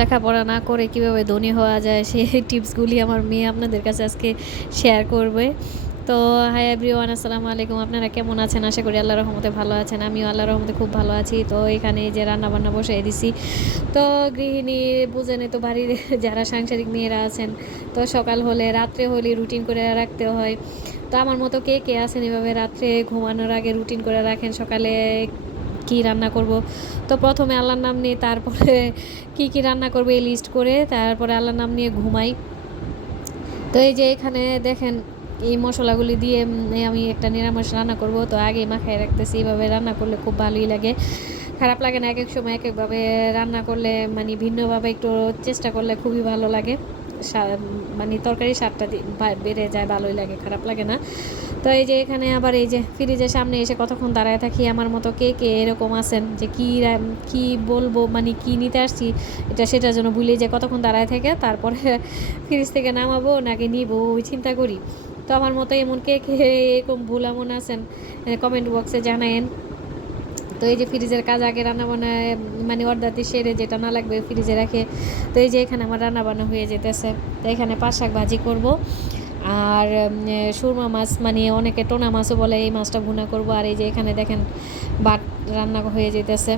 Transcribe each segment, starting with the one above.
লেখাপড়া না করে কীভাবে ধনী হওয়া যায় সেই টিপসগুলি আমার মেয়ে আপনাদের কাছে আজকে শেয়ার করবে। তো হাই এভরিওয়ান, আসসালামু আলাইকুম। আপনারা কেমন আছেন? আশা করি আল্লাহর রহমতে ভালো আছেন। আমিও আল্লাহর রহমতে খুব ভালো আছি। তো এখানে যে রান্নাবান্না বসিয়ে দিছি, তো গৃহিণী বুঝেন তো, বাড়ির যারা সাংসারিক মেয়েরা আছেন, তো সকাল হলে রাত্রে হলে রুটিন করে রাখতে হয়। তো আমার মতো কে কে আছেন এভাবে রাত্রে ঘুমানোর আগে রুটিন করে রাখেন সকালে কি রান্না করব? তো প্রথমে আল্লাহর নাম নিয়ে তারপরে কি রান্না করবে এই লিস্ট করে তারপরে আল্লাহর নাম নিয়ে ঘুমাই। তো এই যে এখানে দেখেন এই মশলাগুলি দিয়ে আমি একটা নিরামিষ রান্না করব। তো আগে মাখায় রাখতেছি, এইভাবে রান্না করলে খুব ভালোই লাগে, খারাপ লাগে না। এক এক সময় এক একভাবে রান্না করলে মানে ভিন্নভাবে একটু চেষ্টা করলে খুবই ভালো লাগে, মানে তরকারি স্বাদটা বেড়ে যায়, ভালোই লাগে, খারাপ লাগে না। তো এই যে এখানে আবার এই যে ফ্রিজের সামনে এসে কতক্ষণ দাঁড়ায় থাকি। আমার মতো কে কে এরকম আছেন যে কি বলবো, মানে কি নিতে আসছি এটা সেটার জন্য ভুলে যে কতক্ষণ দাঁড়ায় থাকে তারপরে ফ্রিজ থেকে নামাবো নাকি নিবো ওই চিন্তা করি। তো আমার মতো এমন কে কে এরকম ভুল এমন আছেন কমেন্ট বক্সে জানায়েন। তো এই যে ফ্রিজের কাজ আগে রান্নাবান্নায় মানে অর্ধাতে সেরে যেটা না লাগবে ফ্রিজে রাখে। তো এই যে এখানে আমার রান্নাবান্না হয়ে যেতেছে। তো এখানে পাঁচ শাক ভাজি করব, আর সুরমা মাছ মানে অনেকে টোনা মাছও বলে, এই মাছটা ভুনা করব। আর এই যে এখানে দেখেন বাট রান্না হয়ে যেতেছে।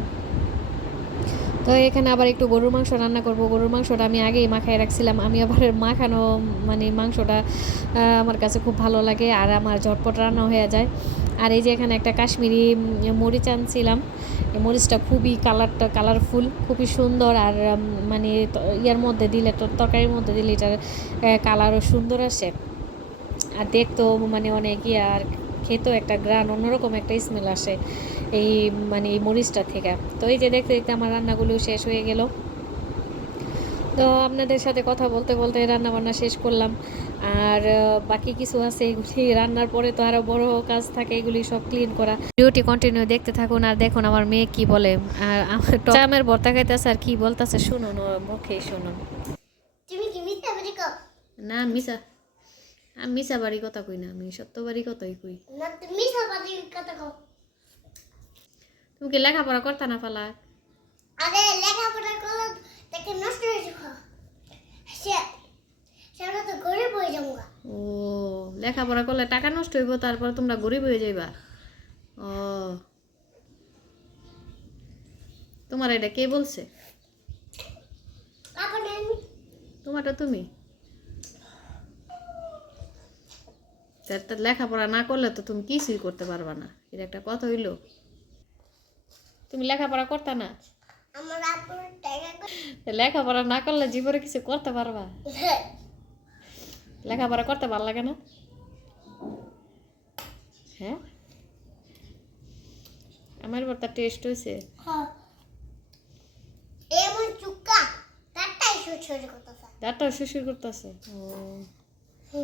তো এখানে আবার একটু গরুর মাংস রান্না করব। গরুর মাংসটা আমি আগেই মাখায় রাখছিলাম। আমি আবার মাখানো মানে মাংসটা আমার কাছে খুব ভালো লাগে, আর আমার ঝটপট রান্না হয়ে যায়। আর এই যে এখানে একটা কাশ্মীরি মরিচ আনছিলাম, এই মরিচটা খুবই কালারফুল, খুবই সুন্দর। আর মানে ইয়ার মধ্যে দিলে, তরকারির মধ্যে দিলে এটার কালারও সুন্দর আসে, আর দেখতেও মানে অনেক আর খেতেও একটা গ্রান অন্যরকম একটা স্মেল আসে এই মানে এই মরিচটা থেকে। তো এই যে দেখতে দেখতে আমার রান্নাগুলো শেষ হয়ে গেল। তো আপনাদের সাথে কথা বলতে বলতে রান্না বান্না শেষ করলাম। আর বাকি কিছু আছে, এগুলি রান্নার পরে তো আরও বড় কাজ থাকে, এগুলি সব ক্লিন করা। ভিডিওটি কন্টিনিউ দেখতে থাকুন আর দেখুন আমার মেয়ে কি বলে। আর আমার টমের ভর্তা খাইতেছে আর কি বলতেছে শুনুন, ও মুখেই শুনুন। না মিশা, আমি মিশা বাড়ি কথা কই না, আমি সত্য বাড়ি কথাই কই। তুমি কি লেখাপড়া করতা না পালা? আরে লেখাপড়া করলে তাকে নষ্ট হয়ে যাবে, সেটা তো গরিব হয়ে যাবো। ও, লেখাপড়া করলে টাকা নষ্ট হইব, তারপর তোমরা গরিব হয়ে যাইবা? ও, তোমার এটা কে বলছে? তোমারটা তুমি? লেখাপড়া না করলে তো তুমি কিছুই করতে পারবা না, এটা একটা কথা হইলো? তুমি লেখাপড়া করতা না? লেখাপড়া না করলে জীবনে কিছু করতে পারবা? লেখাপড়া করতে ভালো লাগে না? হ্যাঁ, আমার বর্তা টেস্ট হয়েছে। দাঁতটাও শ্বশুর করতেছে। ও,